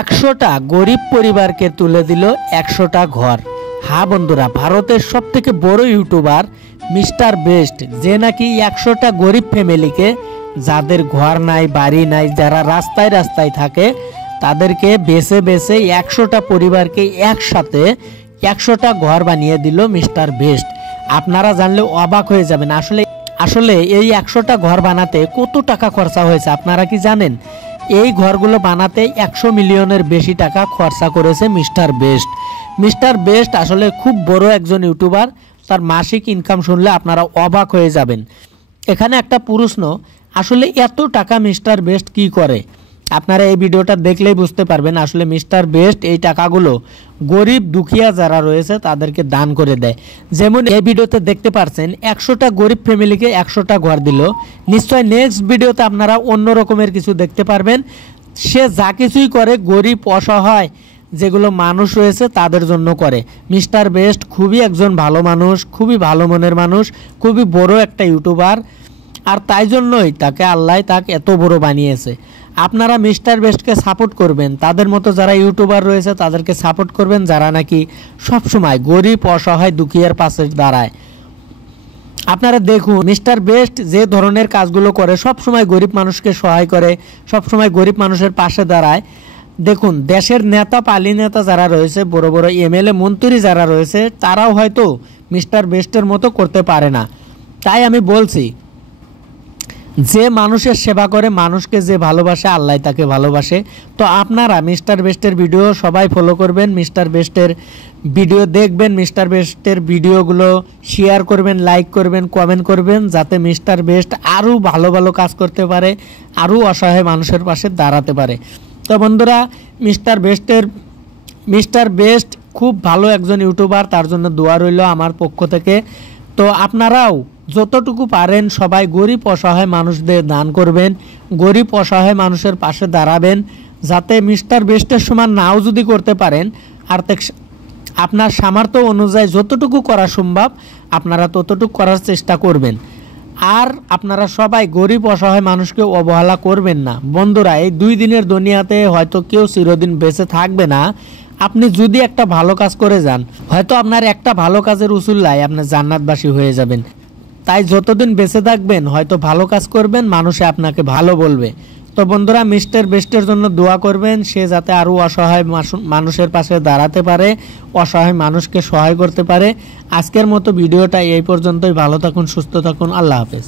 100টা গরিব পরিবারকে তুলে দিল 100টা ঘর। হ্যাঁ বন্ধুরা, ভারতের সবথেকে বড় ইউটিউবার মিস্টার বেস্ট, যে নাকি 100টা গরিব ফ্যামিলিকে, যাদের ঘর নাই, বাড়ি নাই, যারা রাস্তায় রাস্তায় থাকে, তাদেরকে বেছে বেছে 100টা পরিবারকে একসাথে 100টা ঘর বানিয়ে দিল মিস্টার বেস্ট। আপনারা জানলে অবাক হয়ে যাবেন। আসলে এই 100টা ঘর বানাতে কত টাকা খরচা হয়েছে আপনারা কি জানেন? এই ঘরগুলো বানাতে 100 মিলিয়নের বেশি টাকা খরচা করেছে মিস্টার বেস্ট। মিস্টার বেস্ট আসলে খুব বড় একজন ইউটিউবার। তার মাসিক ইনকাম শুনলে আপনারা অবাক হয়ে যাবেন। এখানে একটা প্রশ্ন, আসলে এত টাকা মিস্টার বেস্ট কি করে? আপনারা এই ভিডিওটা দেখলেই বুঝতে পারবেন। আসলে মিস্টার বেস্ট এই টাকাগুলো গরিব দুঃখিয়া যারা রয়েছে তাদেরকে দান করে দেয়। যেমন এই ভিডিওতে দেখতে পাচ্ছেন 100টা গরিব ফ্যামিলিকে 100টা ঘর দিল। নিশ্চয় নেক্সট ভিডিওতে আপনারা অন্য রকমের কিছু দেখতে পারবেন। সে যা কিছুই করে গরিব অসহায় যেগুলো মানুষ রয়েছে তাদের জন্য করে। মিস্টার বেস্ট খুবই একজন ভালো মানুষ, খুবই ভালো মনের মানুষ, খুবই বড় একটা ইউটিউবার। আর তাই জন্যই তাকে আল্লাহ তাকে এত বড় বানিয়েছে। আপনারা মিস্টার বেস্টকে সাপোর্ট করবেন, তাদের মতো যারা ইউটিউবার রয়েছে তাদেরকে সাপোর্ট করবেন, যারা নাকি সবসময় গরিব অসহায় দুঃখীর পাশে দাঁড়ায়। আপনারা দেখুন মিস্টার বেস্ট যে ধরনের কাজগুলো করে, সবসময় গরিব মানুষকে সহায় করে, সবসময় গরিব মানুষের পাশে দাঁড়ায়। দেখুন দেশের নেতা, পালি নেতা যারা রয়েছে, বড় বড় এমএলএ মন্ত্রী যারা রয়েছে, তারাও হয়তো মিস্টার বেস্টের মতো করতে পারে না। তাই আমি বলছি, যে মানুষের সেবা করে, মানুষকে যে ভালোবাসে, আল্লাহ তাকে ভালোবাসে। তো আপনারা মিস্টার বেস্টের ভিডিও সবাই ফলো করবেন, মিস্টার বেস্টের ভিডিও দেখবেন, মিস্টার বেস্টের ভিডিওগুলো শেয়ার করবেন, লাইক করবেন, কমেন্ট করবেন, যাতে মিস্টার বেস্ট আরও ভালো ভালো কাজ করতে পারে, আরও অসহায় মানুষের পাশে দাঁড়াতে পারে। তো বন্ধুরা, মিস্টার বেস্ট খুব ভালো একজন ইউটিউবার, তার জন্য দোয়া রইল আমার পক্ষ থেকে। তো আপনারাও যতটুকু পারেন সবাই গরিব অসহায় মানুষদের দান করবেন, গরিব অসহায় মানুষের পাশে দাঁড়াবেন, যাতে মিস্টার বেস্টের সমান নাও যদি করতে পারেন, আর আপনার সামর্থ্য অনুযায়ী যতটুকু করা সম্ভব আপনারা ততটুকু করার চেষ্টা করবেন। আর আপনারা সবাই গরিব অসহায় মানুষকে অবহেলা করবেন না। বন্ধুরা, এই 2 দিনের দুনিয়াতে হয়তো কেউ চিরদিন বেঁচে থাকবে না। আপনি যদি একটা ভালো কাজ করে যান, হয়তো আপনার একটা ভালো কাজের উসুল্লায় আপনি জান্নাতবাসী হয়ে যাবেন। তাই যতদিন বেঁচে থাকবেন হয়তো ভালো কাজ করবেন, মানুষে আপনাকে ভালো বলবে। তো বন্ধুরা, মিস্টার বেস্টের জন্য দোয়া করবেন, সে যাতে আরও অসহায় মানুষের পাশে দাঁড়াতে পারে, অসহায় মানুষকে সহায় করতে পারে। আজকের মতো ভিডিওটা এই পর্যন্তই। ভালো থাকুন, সুস্থ থাকুন, আল্লাহ হাফেজ।